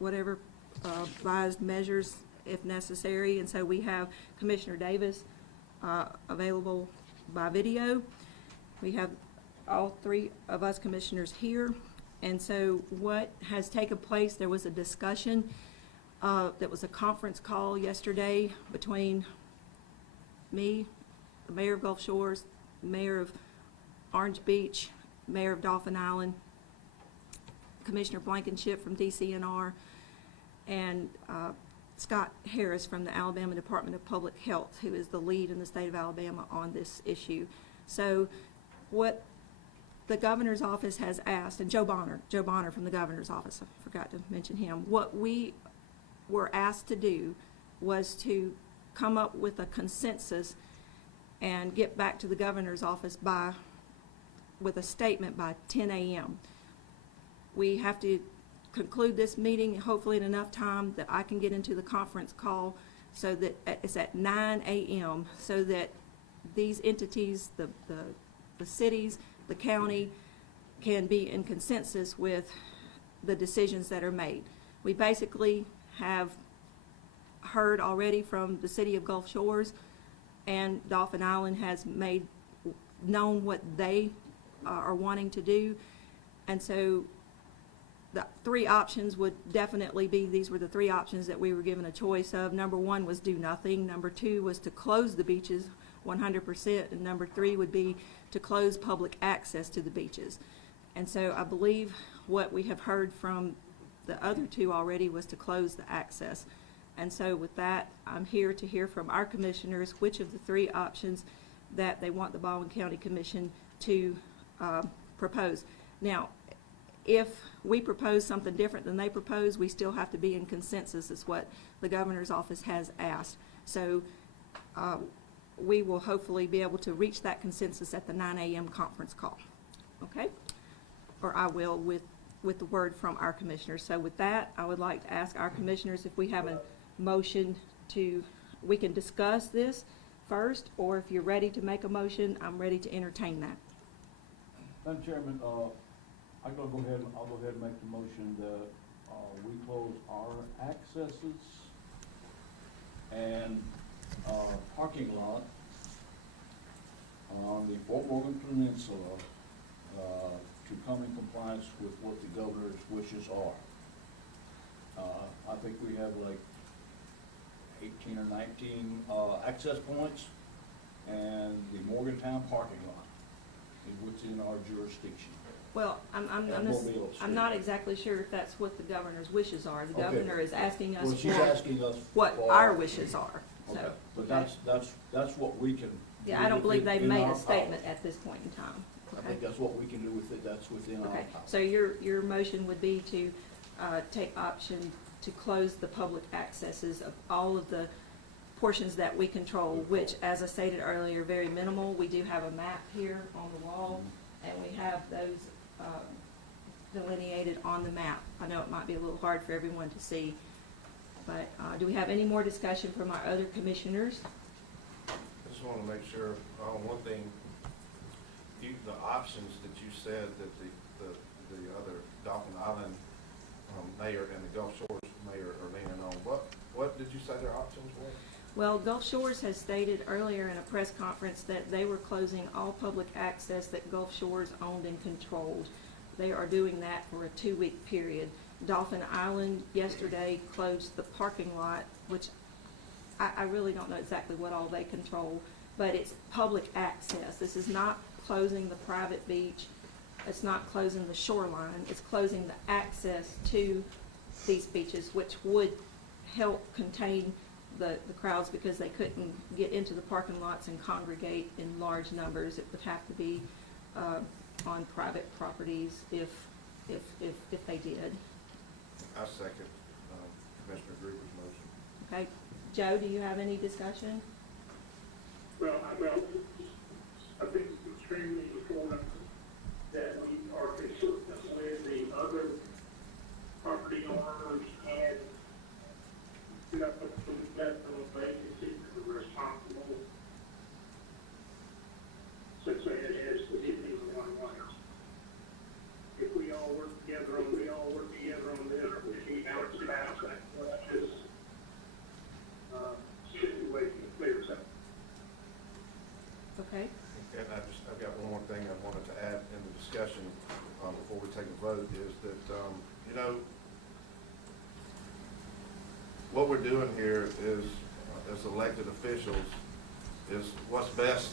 whatever advised measures if necessary. And so we have Commissioner Davis available by video. We have all three of us commissioners here. And so what has taken place, there was a discussion that was a conference call yesterday between me, the mayor of Gulf Shores, mayor of Orange Beach, mayor of Dauphin Island, Commissioner Blankenship from DCNR, and Scott Harris from the Alabama Department of Public Health, who is the lead in the state of Alabama on this issue. So what the governor's office has asked, and Joe Bonner from the governor's office, I forgot to mention him, what we were asked to do was to come up with a consensus and get back to the governor's office with a statement by 10 a.m. We have to conclude this meeting hopefully in enough time that I can get into the conference call so that it's at 9 a.m. so that these entities, the cities, the county, can be in consensus with the decisions that are made. We basically have heard already from the city of Gulf Shores, and Dauphin Island has made known what they are wanting to do. And so the three options would definitely be, these were the three options that we were given a choice of. Number one was do nothing. Number two was to close the beaches 100%. And number three would be to close public access to the beaches. And so I believe what we have heard from the other two already was to close the access. And so with that, I'm here to hear from our commissioners which of the three options that they want the Baldwin County Commission to propose. Now, if we propose something different than they propose, we still have to be in consensus, is what the governor's office has asked. So we will hopefully be able to reach that consensus at the 9 a.m. conference call, okay? Or I will with the word from our commissioners. So with that, I would like to ask our commissioners if we have a motion we can discuss this first, or if you're ready to make a motion, I'm ready to entertain that. Madam Chairman, I'll go ahead and make the motion that we close our accesses and parking lot on the Fort Morgan Peninsula to come in compliance with what the governor's wishes are. I think we have like 18 or 19 access points, and the Morgantown parking lot is within our jurisdiction. Well, I'm not exactly sure if that's what the governor's wishes are. The governor is asking us, what our wishes are. Okay. So, but that's what we can. Yeah, I don't believe they've made a statement at this point in time. I think that's what we can do with it. That's within our power. So your motion would be to take option to close the public accesses of all of the portions that we control, which, as I stated earlier, very minimal. We do have a map here on the wall, and we have those delineated on the map. I know it might be a little hard for everyone to see, but do we have any more discussion from our other commissioners? I just want to make sure on one thing, the options that you said that the other Dauphin Island mayor and the Gulf Shores mayor are leaning on. What did you say their options were? Well, Gulf Shores has stated earlier in a press conference that they were closing all public access that Gulf Shores owned and controlled. They are doing that for a 2-week period. Dauphin Island yesterday closed the parking lot, which I really don't know exactly what all they control, but it's public access. This is not closing the private beach. It's not closing the shoreline. It's closing the access to these beaches, which would help contain the crowds, because they couldn't get into the parking lots and congregate in large numbers. It would have to be on private properties if they did. I second Commissioner Gruber's motion. Okay, Joe, do you have any discussion? Well, I think it's extremely important that we are consistent with the other property owners and that the vacancy is responsible, such as it is with any one owner. If we all work together on this, we need to what we're doing here is, as elected officials, is what's best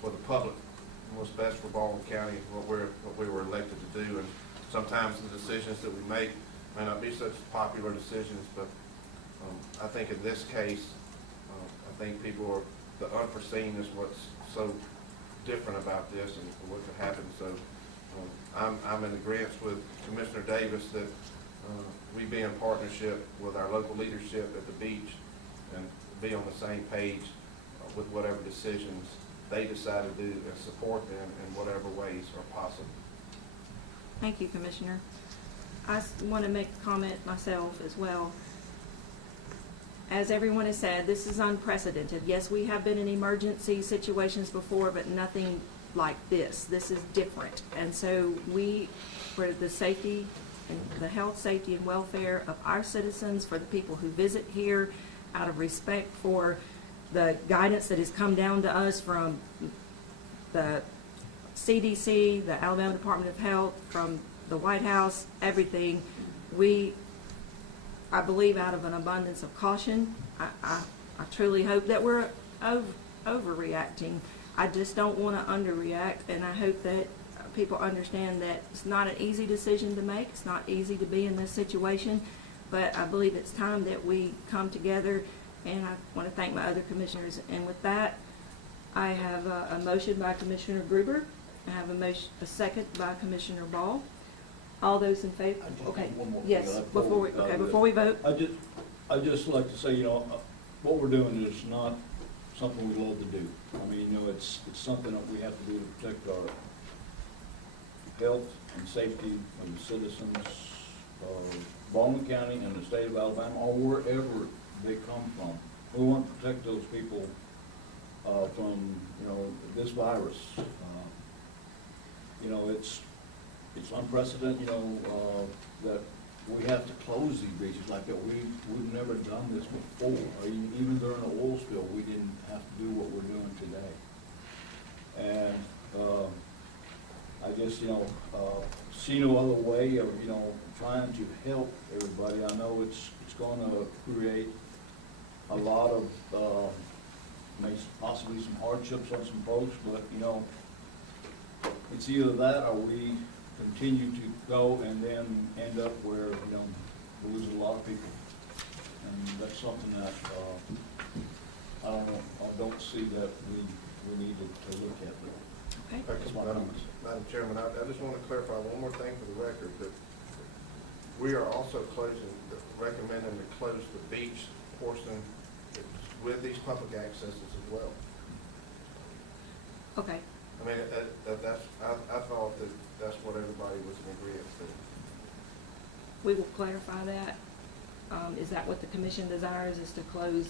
for the public, and what's best for Baldwin County, what we were elected to do. And sometimes the decisions that we make may not be such popular decisions, but I think in this case, I think people are, the unforeseen is what's so different about this and what could happen. So I'm in agreement with Commissioner Davis that we be in partnership with our local leadership at the beach and be on the same page with whatever decisions they decide to do and support them in whatever ways are possible. Thank you, Commissioner. I want to make a comment myself as well. As everyone has said, this is unprecedented. Yes, we have been in emergency situations before, but nothing like this. This is different. And so we, for the safety and the health, safety, and welfare of our citizens, for the people who visit here, out of respect for the guidance that has come down to us from the CDC, the Alabama Department of Health, from the White House, everything, I believe out of an abundance of caution, I truly hope that we're overreacting. I just don't want to underreact, and I hope that people understand that it's not an easy decision to make. It's not easy to be in this situation, but I believe it's time that we come together, and I want to thank my other commissioners. And with that, I have a motion by Commissioner Gruber. I have a second by Commissioner Ball. All those in favor? I just Okay. have one more thing Yes, that I before we vote. I'd just like to say, what we're doing is not something we love to do. I mean, it's something that we have to do to protect our health and safety of the citizens of Baldwin County and the state of Alabama, or wherever they come from. We want to protect those people from, this virus. It's unprecedented, that we have to close these beaches like that. We've never done this before. Even during the oil spill, we didn't have to do what we're doing today. And I just, see no other way of, trying to help everybody. I know it's going to create a lot of, possibly some hardships on some folks, but, it's either that or we continue to go and then end up where, we lose a lot of people. And that's something that, I don't see that we need to look at. Okay. That's my comments. Madam Chairman, I just want to clarify one more thing for the record, that we are also recommending to close the beach portion with these public accesses as well. Okay. I mean, I thought that that's what everybody was in agreement to. We will clarify that. Is that what the commission desires, is to close?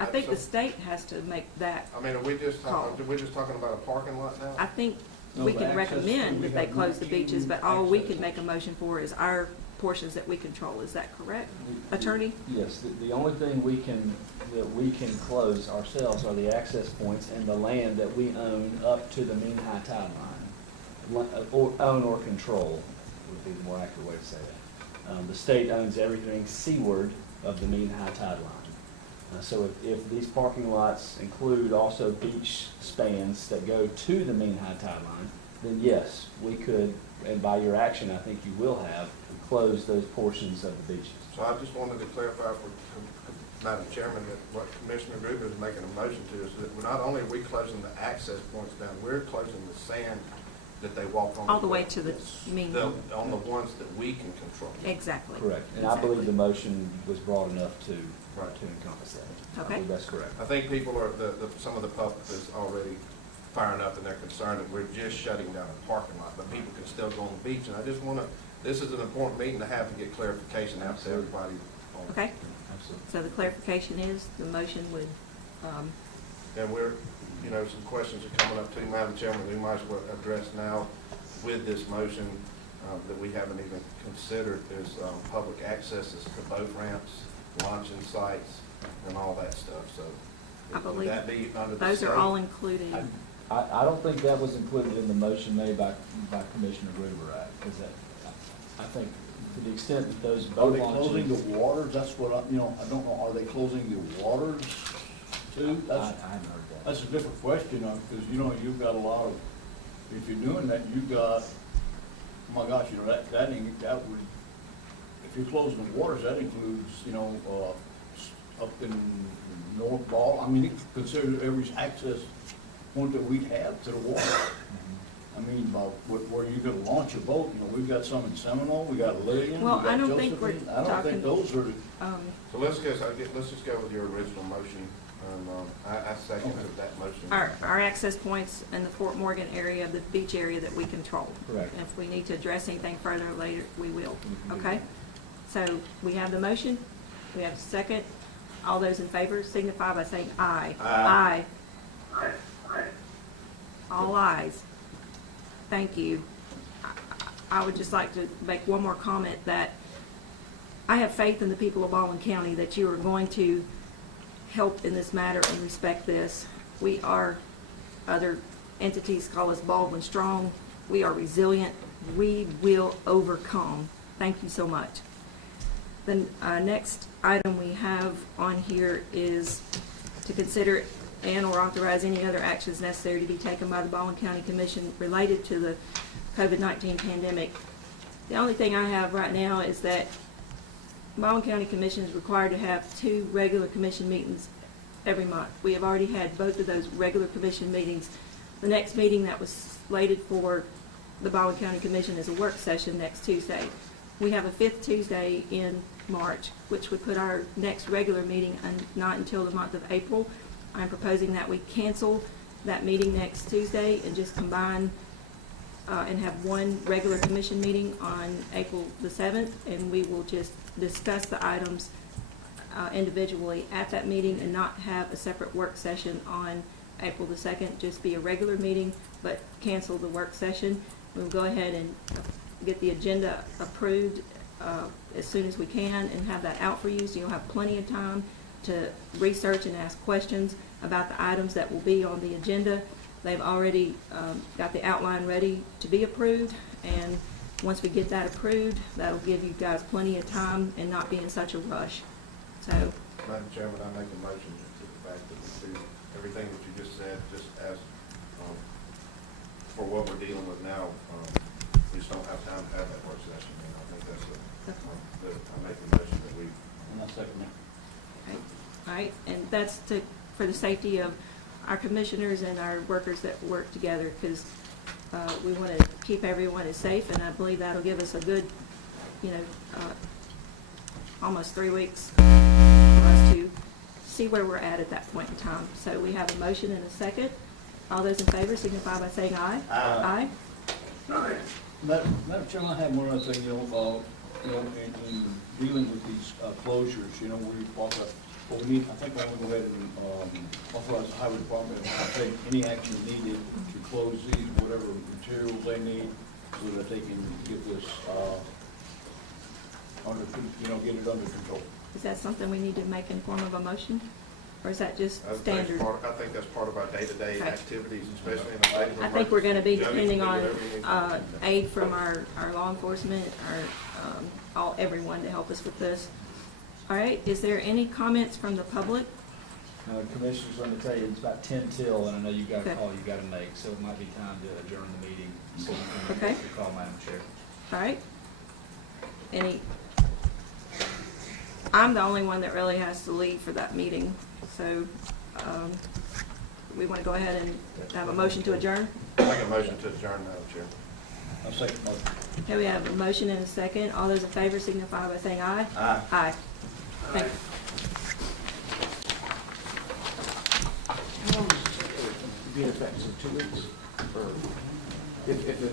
I think the state has to make that. I mean, are we just call. talking about a parking lot now? I think No, we the can access, recommend we that they have close the 19 beaches, but all we can accesses. make a motion for is our portions that we control. Is that correct, Attorney? Yes, the only thing that we can close ourselves are the access points and the land that we own up to the mean high tide line. Or own or control would be the more accurate way to say that. The state owns everything seaward of the mean high tide line. So if these parking lots include also beach spans that go to the mean high tide line, then yes, we could, and by your action, I think you will have, close those portions of the beaches. So I just wanted to clarify for Madam Chairman that what Commissioner Gruber is making a motion to is that we're not only are we closing the access points down, we're closing the sand that they walk on. All the way to the mean. On the ones that we can control. Exactly. Correct. And I believe the motion was broad enough to Right. encompass that. Okay. I believe that's correct. I think people are, some of the public is already firing up and they're concerned that we're just shutting down a parking lot, but people can still go on the beach. And I just want to, this is an important meeting to have to get clarification out to everybody. Okay, Absolutely. so the clarification is the motion would, And we're, some questions are coming up too, Madam Chairman, we might as well address now with this motion that we haven't even considered is public accesses to boat ramps, launching sites, and all that stuff, so. I would believe that be under the those are state? all included. I don't think that was included in the motion made by Commissioner Gruber, because I think To the extent that those Are boat they closing the launches. waters? That's what I, you know, I don't know, are they closing the waters too? I That's, haven't heard that. that's a different question, because, you know, you've got a lot of, if you're doing that, you've got, oh my gosh, you know, that would, if you're closing the waters, that includes, you know, up in North Ball, I mean, you consider every access point that we have to the water. I mean, about where you're gonna launch a boat, you know, we've got some in Seminole, we got Lillian, we Well, got I don't think we're Josephine. I don't think talking- those are the, So let's just go with your original motion, and, I second Okay. that motion. Our access points in the Fort Morgan area, the beach area that we control. Correct. And if we need to address anything further later, we will, We can do okay? So we have the motion, we have a second. All those in favor signify by saying aye. Aye. All ayes. Thank you. I would just like to make one more comment that I have faith in the people of Baldwin County that you are going to help in this matter and respect this. We are, other entities call us Baldwin Strong. We are resilient. We will overcome. Thank you so much. The next item we have on here is to consider and/or authorize any other actions necessary to be taken by the Baldwin County Commission related to the COVID-19 pandemic. The only thing I have right now is that Baldwin County Commission is required to have 2 regular commission meetings every month. We have already had both of those regular commission meetings. The next meeting that was slated for the Baldwin County Commission is a work session next Tuesday. We have a 5th Tuesday in March, which would put our next regular meeting not until the month of April. I'm proposing that we cancel that meeting next Tuesday and just combine and have one regular commission meeting on April the 7th, and we will just discuss the items individually at that meeting and not have a separate work session on April the 2nd, just be a regular meeting, but cancel the work session. We'll go ahead and get the agenda approved as soon as we can and have that out for you, so you'll have plenty of time to research and ask questions about the items that will be on the agenda. They've already got the outline ready to be approved, and once we get that approved, that'll give you guys plenty of time and not be in such a rush. So, Madam Chairman, I make a motion to the fact that we do everything that you just said, just as, for what we're dealing with now, we just don't have time to have that work session, and I think that's I make a motion that we. and I second that. all right, and that's for the safety of our commissioners and our workers that work together, because we want to keep everyone as safe, and I believe that'll give us a good, almost 3 weeks for us to see where we're at that point in time. So we have a motion and a second. All those in favor signify by saying aye. Aye. Aye. Madam Chairman, I have one other thing, in dealing with these closures, we talk about, well, we need, I think I want to go ahead and authorize the highway department to take any action needed to close these, whatever materials they need, so that they can get this, get it under control. Is that something we need to make in form of a motion? Or is that just standard? I think that's part of our day-to-day Okay. activities, especially in the state of I think we're gonna be emergency. depending on Whatever you need. aid from our law enforcement, everyone to help us with this. All right, is there any comments from the public? Commissioners, let me tell you, it's about 10 till, and I know you've got a Okay. call you've got to make, so it might be time to adjourn the meeting. So you can Okay. make your call, Madam Chair. All right? I'm the only one that really has to leave for that meeting, so we want to go ahead and have a motion to adjourn? Make a motion to adjourn, Madam Chair. I'll second motion. Okay, we have a motion and a second. All those in favor signify by saying aye. Aye. Aye. Thank you. Be in effect in 2 weeks, or if it.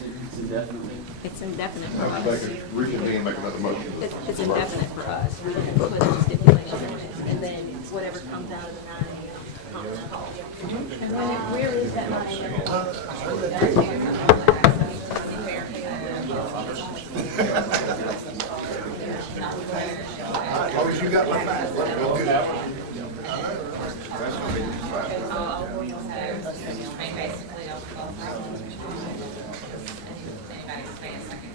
It's indefinitely. It's indefinite for I'd like us. to reconvene, make another motion. It's indefinite for us. We can put in stipulation in it, and then whatever comes out of the 9 conference call. And where is that 9? As long as you got my back, we'll do that. That's gonna be fine. Basically, I'll call for anybody's space, I can